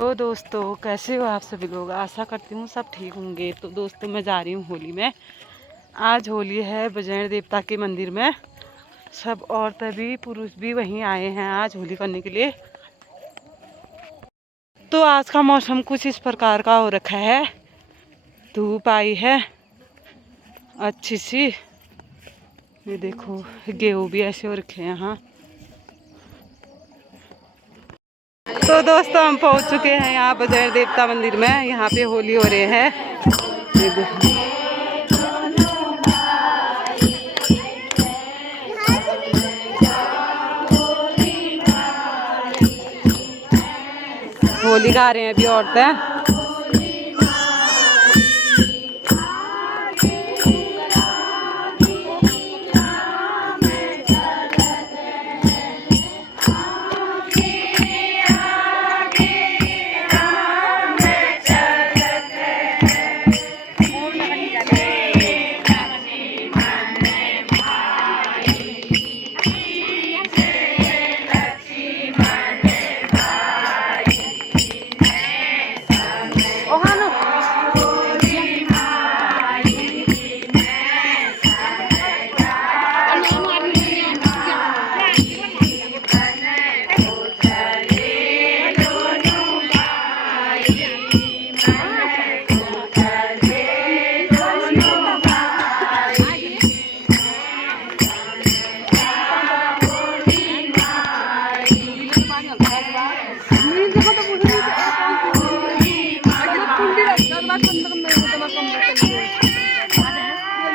तो दोस्तों कैसे हो आप सभी लोग। आशा करती हूँ सब ठीक होंगे। तो दोस्तों मैं जा रही हूँ होली में। आज होली है बजरंग देवता के मंदिर में। सब औरतें भी पुरुष भी वहीं आए हैं आज होली करने के लिए। तो आज का मौसम कुछ इस प्रकार का हो रखा है। धूप आई है अच्छी सी। ये देखो गेहूँ भी ऐसे हो रखे हैं यहाँ। तो दोस्तों हम पहुंच चुके हैं यहाँ बजरंग देवता मंदिर में। यहाँ पे होली हो रहे हैं। ये देखो होली गा रहे हैं अभी औरतें।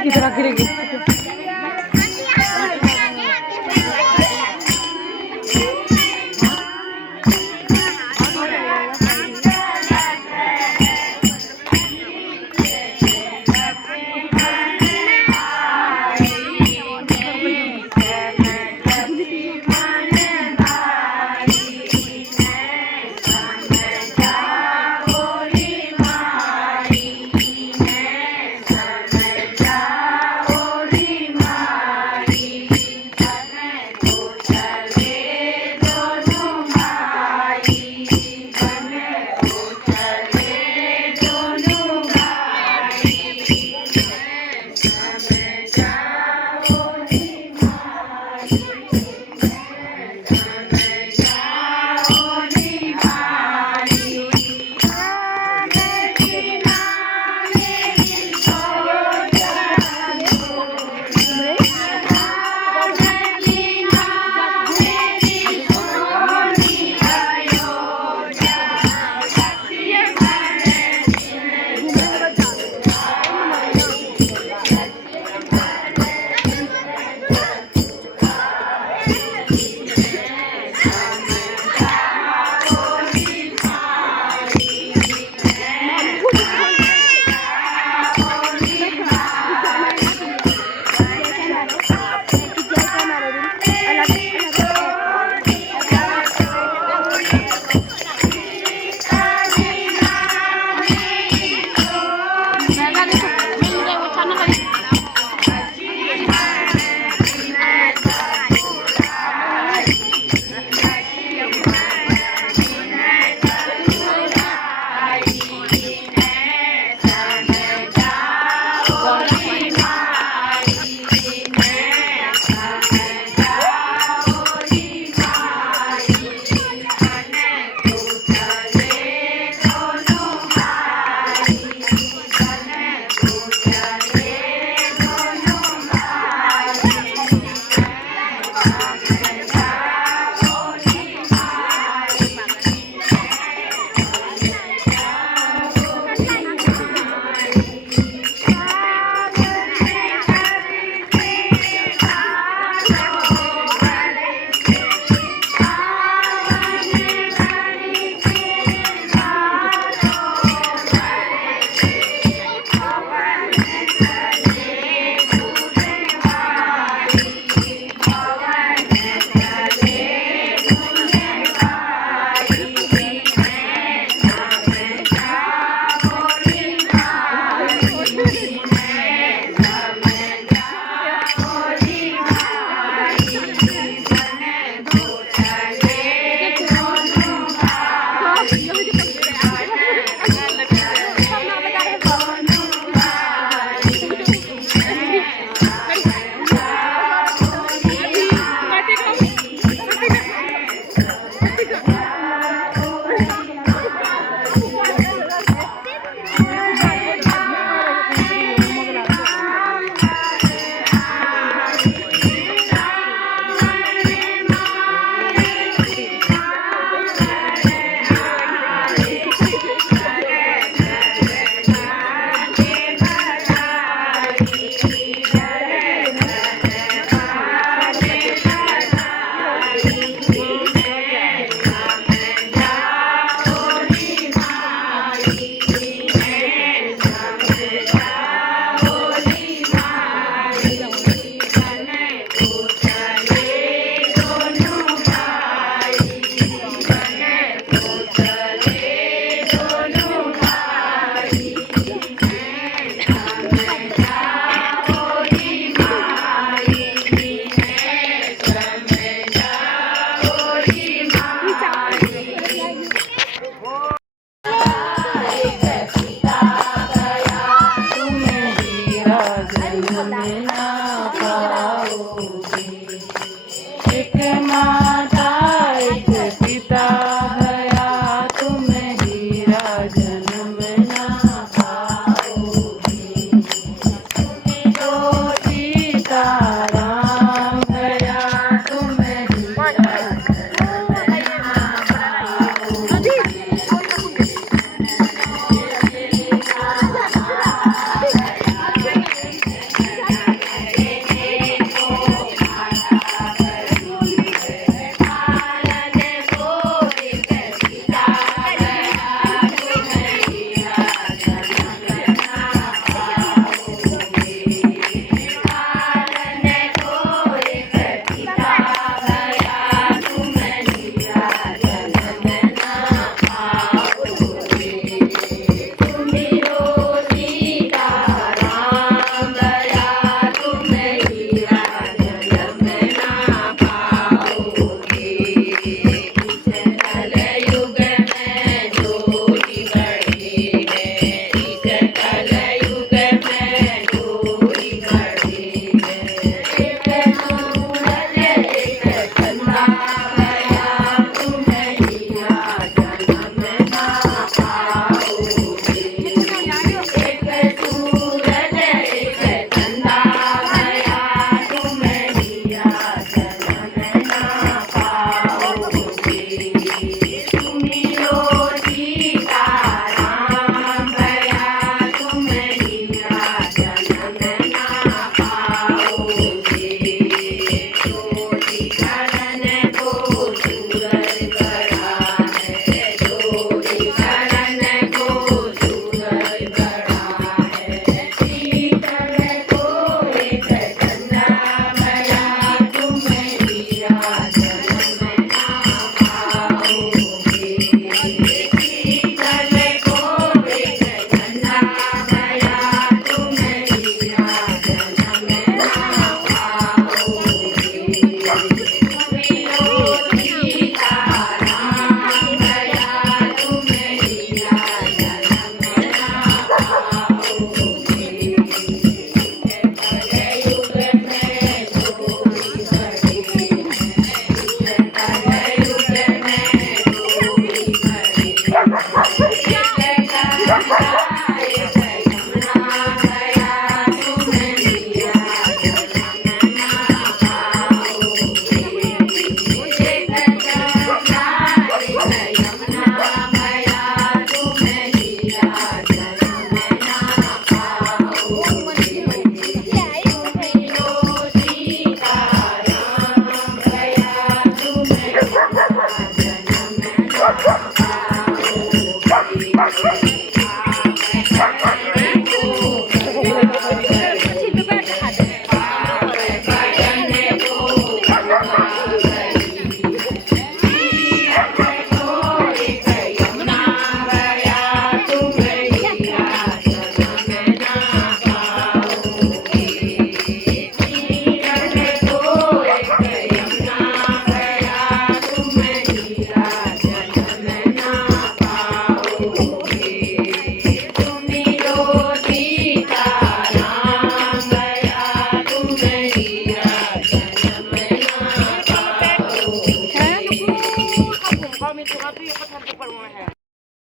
इधर गिरेगी।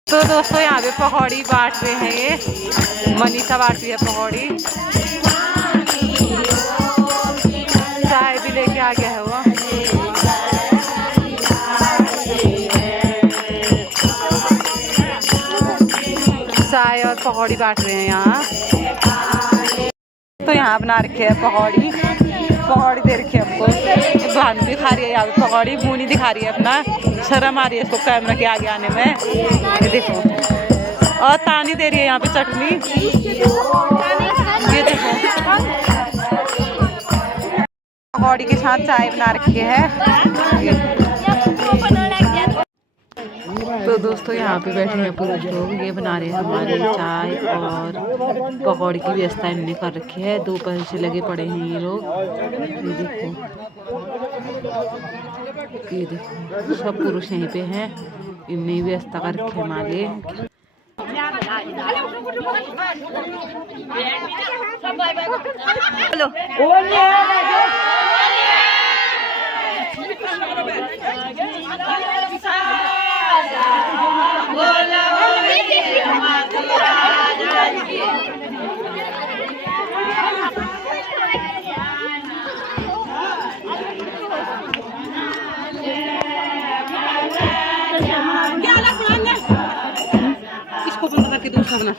तो दोस्तों यहाँ पे पकौड़ी बांट रहे हैं, ये मनीषा बांट रही है पकौड़ी। चाय भी लेके आ गया है वो। चाय और पकौड़ी बांट रहे हैं यहाँ। तो यहाँ बना रखे है पकौड़ी, पकौड़ी दे रखी है हमको। भानु भी खा रही है यहाँ पे पकौड़ी, भूनी दिखा रही है अपना, शर्म आ रही है इसको कैमरा के आगे आने में। ये देखो, और तानी दे रही है यहाँ पे चटनी। ये देखो, पकौड़ी के साथ चाय बना रखी है। तो दोस्तों यहाँ पे बैठे हैं पुरुष लोग, ये बना रहे हैं हमारी चाय और पकौड़ी की व्यवस्था इन्होंने कर रखी है। दोपहर से लगे पड़े हैं ये लोग। ये देखो सब पुरुष यहीं पे हैं, इनने व्यवस्था कर रखी है हमारे। इसको बंद करके दूसरा बना।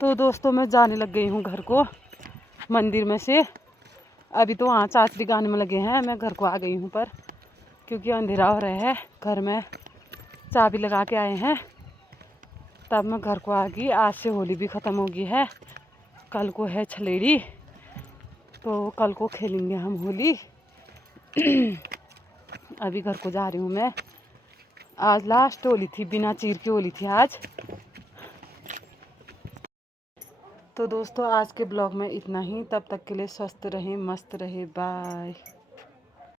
तो दोस्तों मैं जाने लग गई हूँ घर को मंदिर में से। अभी तो वहाँ चाचरी गाने में लगे हैं, मैं घर को आ गई हूँ पर क्योंकि अंधेरा हो रहा है। घर में चाबी लगा के आए हैं तब मैं घर को आ गई। आज से होली भी ख़त्म हो गई है, कल को है छलेड़ी तो कल को खेलेंगे हम होली। अभी घर को जा रही हूँ मैं। आज लास्ट होली थी, बिना चीर की होली थी आज। तो दोस्तों आज के ब्लॉग में इतना ही। तब तक के लिए स्वस्थ रहे, मस्त रहे, बाय।